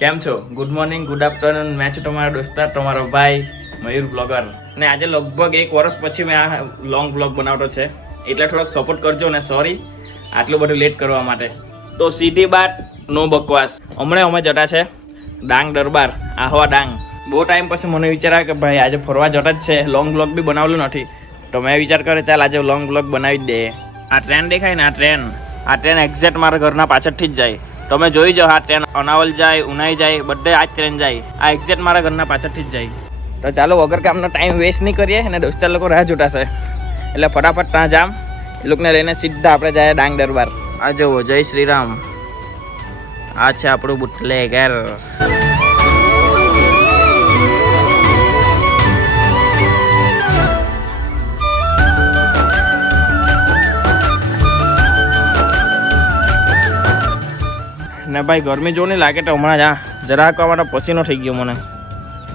કેમ છો? Good morning, good afternoon. મેં છું તમારો દોસ્તાર, તમારો ભાઈ મયુર બ્લોગર. ને આજે લગભગ 1 વર્ષ પછી મેં આ લોંગ બ્લોગ બનાવતો છે, એટલે થોડોક સપોર્ટ કરજો ને સોરી આટલું બધું લેટ કરવા માટે. તો સીધી બાત, નો બકવાસ. હમણાં અમે જતા છે ડાંગ દરબાર, આહવા ડાંગ. બહુ ટાઈમ પછી મને વિચાર આવ્યો કે ભાઈ આજે ફરવા જતા જ છે, લોંગ બ્લોગ બી બનાવેલું નથી, તો મેં વિચાર કરે ચાલ આજે લોંગ બ્લોગ બનાવી જ દે. આ ટ્રેન દેખાય ને, આ ટ્રેન એક્ઝેક્ટ મારા ઘરના પાછળથી જ જાય. તમે જોઈ જાઓ, આ ટ્રેન અનાવલ જાય, ઉનાઈ જાય, બધે આ જ ટ્રેન જાય. આ એક્ઝેક્ટ મારા ઘરના પાછળથી જ જાય. તો ચાલો વગર કામનો ટાઈમ વેસ્ટ નહીં કરીએ, અને દોસ્તાર લોકો રાહ જોતા છે, એટલે ફટાફટ ત્યાં જામ એ લોકોને લઈને સીધા આપણે જાય ડાંગ દરબાર. આ જુઓ, જય શ્રી રામ. આ છે આપણું બુટલેગર. ને ભાઈ ગરમી જો નહીં લાગે તો હમણાં જ જરાક માટે પસીનો થઈ ગયો મને.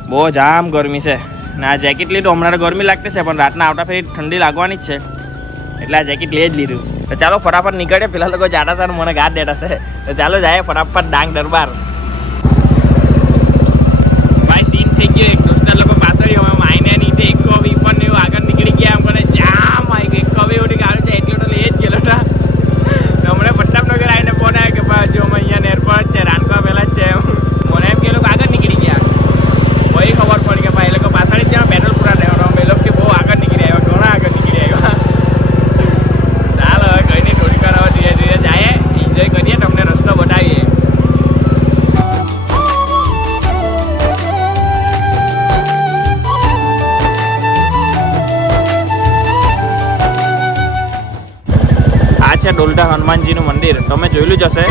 બહુ જામ ગરમી છે. ને આ જેકેટ લીધું, હમણાં ગરમી લાગતી છે, પણ રાતના આવતા ફેરી ઠંડી લાગવાની જ છે, એટલે આ જેકેટ લઈ જ લીધું. તો ચાલો ફટાફટ નીકળે. પેલા લોકો જાતા છે મને ગાઢ દેતા છે, તો ચાલો જાય ફટાફટ ડાંગ દરબાર. ભાઈ સીન થઈ ગયો એક દોસ્તાર લોકો પાછળ હવે માઈને નહીં તે એક કવી પણ એવું આગળ નીકળી ગયા. એમ મને જામ આવી ગઈ, એક કવી ઓડી ગાડી છે એટલી તો લઈ જ ગયેલો હતા. હમણાં પ્રતાપનગર આવીને ફોન આવ્યો કે ભાઈ જો અમે અહીંયા નેરપર છે, રાનકા પહેલાં જ છે. મને એમ કે લોકો આગળ નીકળી ગયા, વહી ખબર પડી કે ભાઈ એ લોકો પાછળ જ ત્યાં પેટ્રોલ પૂરા થયો. એ લોકો બહુ આગળ નીકળી આવ્યા, ઘણા આગળ નીકળી આવ્યા. ચાલ હવે કંઈ નહીં, થોડીક વાર હવે ધીરે ધીરે જાય, એન્જોય કરીએ, તમને રસ્તો બતાવીએ. આ છે ડોલડા હનુમાનજીનું મંદિર, તમે જોયેલું જ હશે.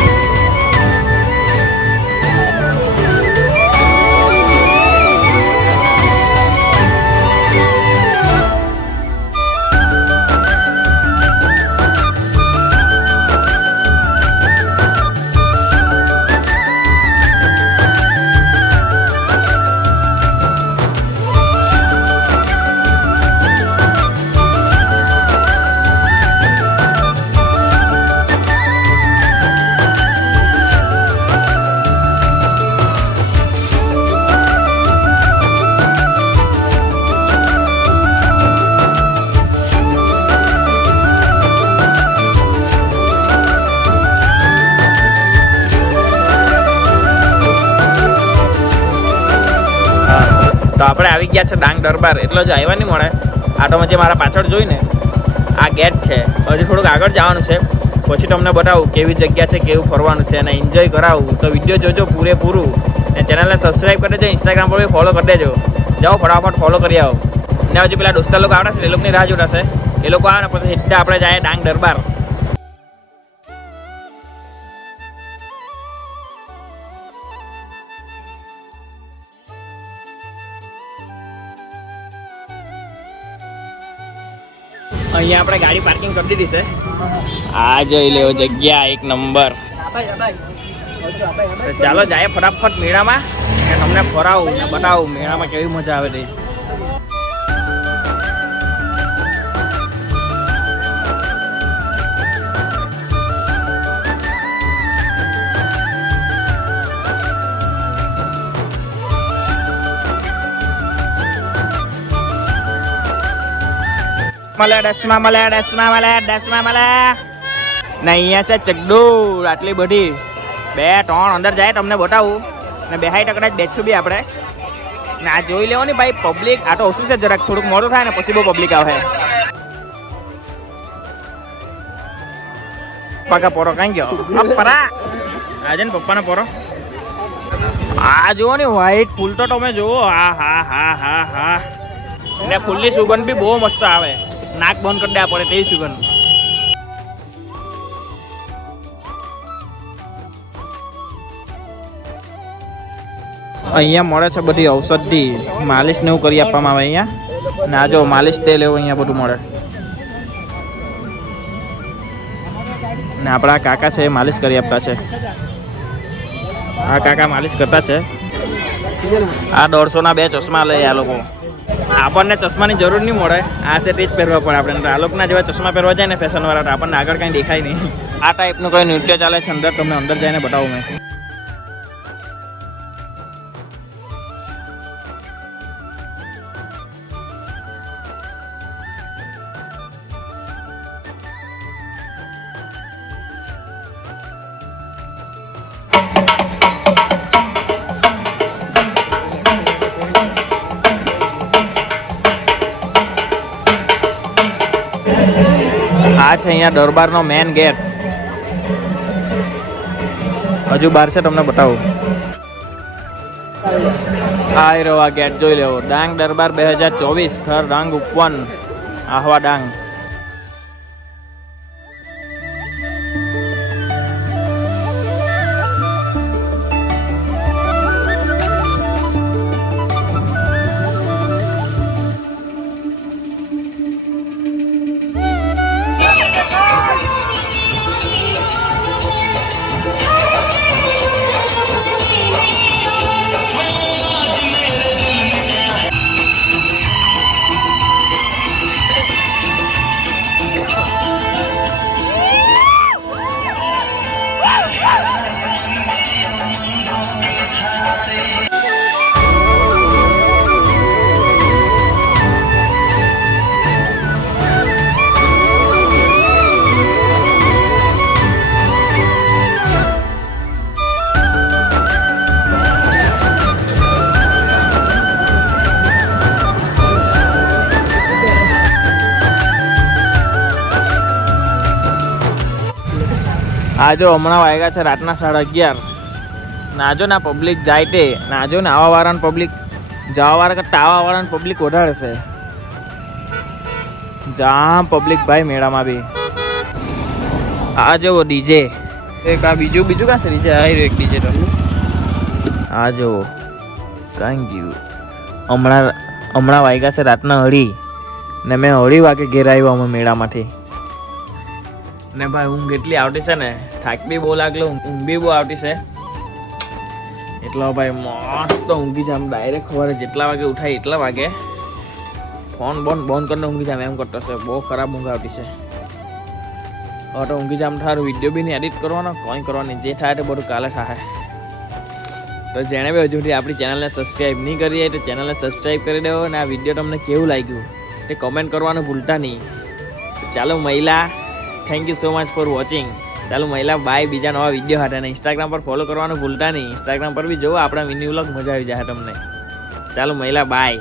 તો આપણે આવી ગયા છે ડાંગ દરબાર. એટલો જ આવ્યા નહીં મળે. આટોમાં જે મારા પાછળ જોઈને આ ગેટ છે, હજી થોડુંક આગળ જવાનું છે, પછી તમને બતાવું કેવી જગ્યા છે, કેવું ફરવાનું છે, અને એન્જોય કરાવું. તો વિડીયો જોજો પૂરેપૂરું, અને ચેનલને સબસ્ક્રાઈબ કરી દેજો, ઇન્સ્ટાગ્રામ પર બી ફોલો કરી દેજો. જાઓ ફટાફટ ફોલો કરી આવો. ને હજી પેલા દોસ્તાર લોકો આવતા છે, એ લોકોની રાહ જોતા છે. એ લોકો આવે ને પછી સીધા આપણે જાય ડાંગ દરબાર. અહીંયા આપણે ગાડી પાર્કિંગ કરી દીધી છે. આ જોઈ લેવો, જગ્યા એક નંબર. ચાલો જાય ફટાફટ મેળામાં, ને તમને ફરાવું ને બતાવું મેળામાં કેવી મજા આવે છે. ને અહીંયા છે ચકડોળ, આટલી બધી 2-3 અંદર જાય, તમને બતાવું. ને 2 ટકડા જ બેસશું બી આપણે. ને આ જોઈ લેવો ને ભાઈ, પબ્લિક આ તો ઓછું છે, જરાક થોડુંક મોડું થાય ને પછી બહુ પબ્લિક આવે. પપ્પા પોરો કઈ ગયો? આજે ને પપ્પાનો પોરો. આ જુઓ ને વ્હાઈટ ફૂલ, તો તમે જુઓ. હા હા હા હા હા. ને ફૂલની સુગંધ બી બહુ મસ્ત આવે, નાક બંધ કરી દેવા પડે તેવી સુગંધ. અહીંયા મળે છે બધી ઔષધિ, માલિશ ને એવું કરી આપવામાં આવે અહીંયા. ને આ જો માલિશ તેલ એવું અહીંયા બધું મળે. ને આપણા કાકા છે એ માલિશ કરી આપતા છે. આ કાકા માલિશ કરતા છે. આ 150ના 2 ચશ્મા લે આ લોકો. આપણને ચશ્માની જરૂર નહીં મળે, આ સેટ જ પહેરવા પડે આપણે. આ લોકોના જેવા ચશ્મા પહેરવા જાય ને ફેશનવાળા, તો આપણને આગળ કંઈ દેખાય નહીં. આ ટાઈપનું કંઈ નૃત્ય ચાલે છે અંદર, તમને અંદર જઈને બતાવું મેં. આ છે અહીંયા દરબારનો મેન ગેટ. હજુ બહાર છે, તમને બતાવું. આ રહ્યો આ ગેટ, જોઈ લેવો. ડાંગ દરબાર 2024 થર ડાંગ ઉપવન આહવા ડાંગ. આજો હમણાં વાગ્યા છે રાતના 11:30. નાજો ના પબ્લિક જાય તે નાજો ને આવા વાળાને પબ્લિક જવા વાળા કરતા આવા વાળાને પબ્લિક વધારે છે. જામ પબ્લિક ભાઈ મેળામાં બી. આ જુઓ ડીજે એક, આ બીજું કાં છે ડીજે? આવી રહ્યું એક ડીજે તો. આ જુઓ કાંઈ ગયું. હમણાં વાગ્યા છે રાતના 2:30 ને મેં 2:30 વાગે ઘેર આવ્યો અમે મેળામાંથી. ને ભાઈ ઊંઘ એટલી આવતી છે ને, થાક બી બહુ લાગલો, ઊંઘ બી બહુ આવતી છે. એટલો ભાઈ મસ્ત ઊંઘી જામ ડાયરેક્ટ. સવારે જેટલા વાગે ઉઠાય એટલા વાગે ફોન બંધ કરીને ઊંઘી જામ એમ કરતો છે. બહુ ખરાબ ઊંઘ આવતી છે. હવે તો ઊંઘી જામ થારું વિડીયો બી નહીં એડિટ કરવાનો, કંઈ કરવાની, જે થાય તો બધું કાલે થાય. તો જેણે બી હજુ સુધી આપણી ચેનલને સબસ્ક્રાઈબ નહીં કરી હોય તો ચેનલને સબસ્ક્રાઈબ કરી દેવો. અને આ વિડીયો તમને કેવું લાગ્યું તે કમેન્ટ કરવાનું ભૂલતા નહીં. ચાલો મહિલા, thank you so much for watching. ચાલો મહિલા બાય. બીજા નવા વિડીયો હાટે અને ઇન્સ્ટાગ્રામ પર ફોલો કરવાનું ભૂલતા નહીં. ઇન્સ્ટાગ્રામ પર બી જોવો આપણા મિની વ્લોગ, મજા આવી જાય તમને. ચાલો મહિલા બાય.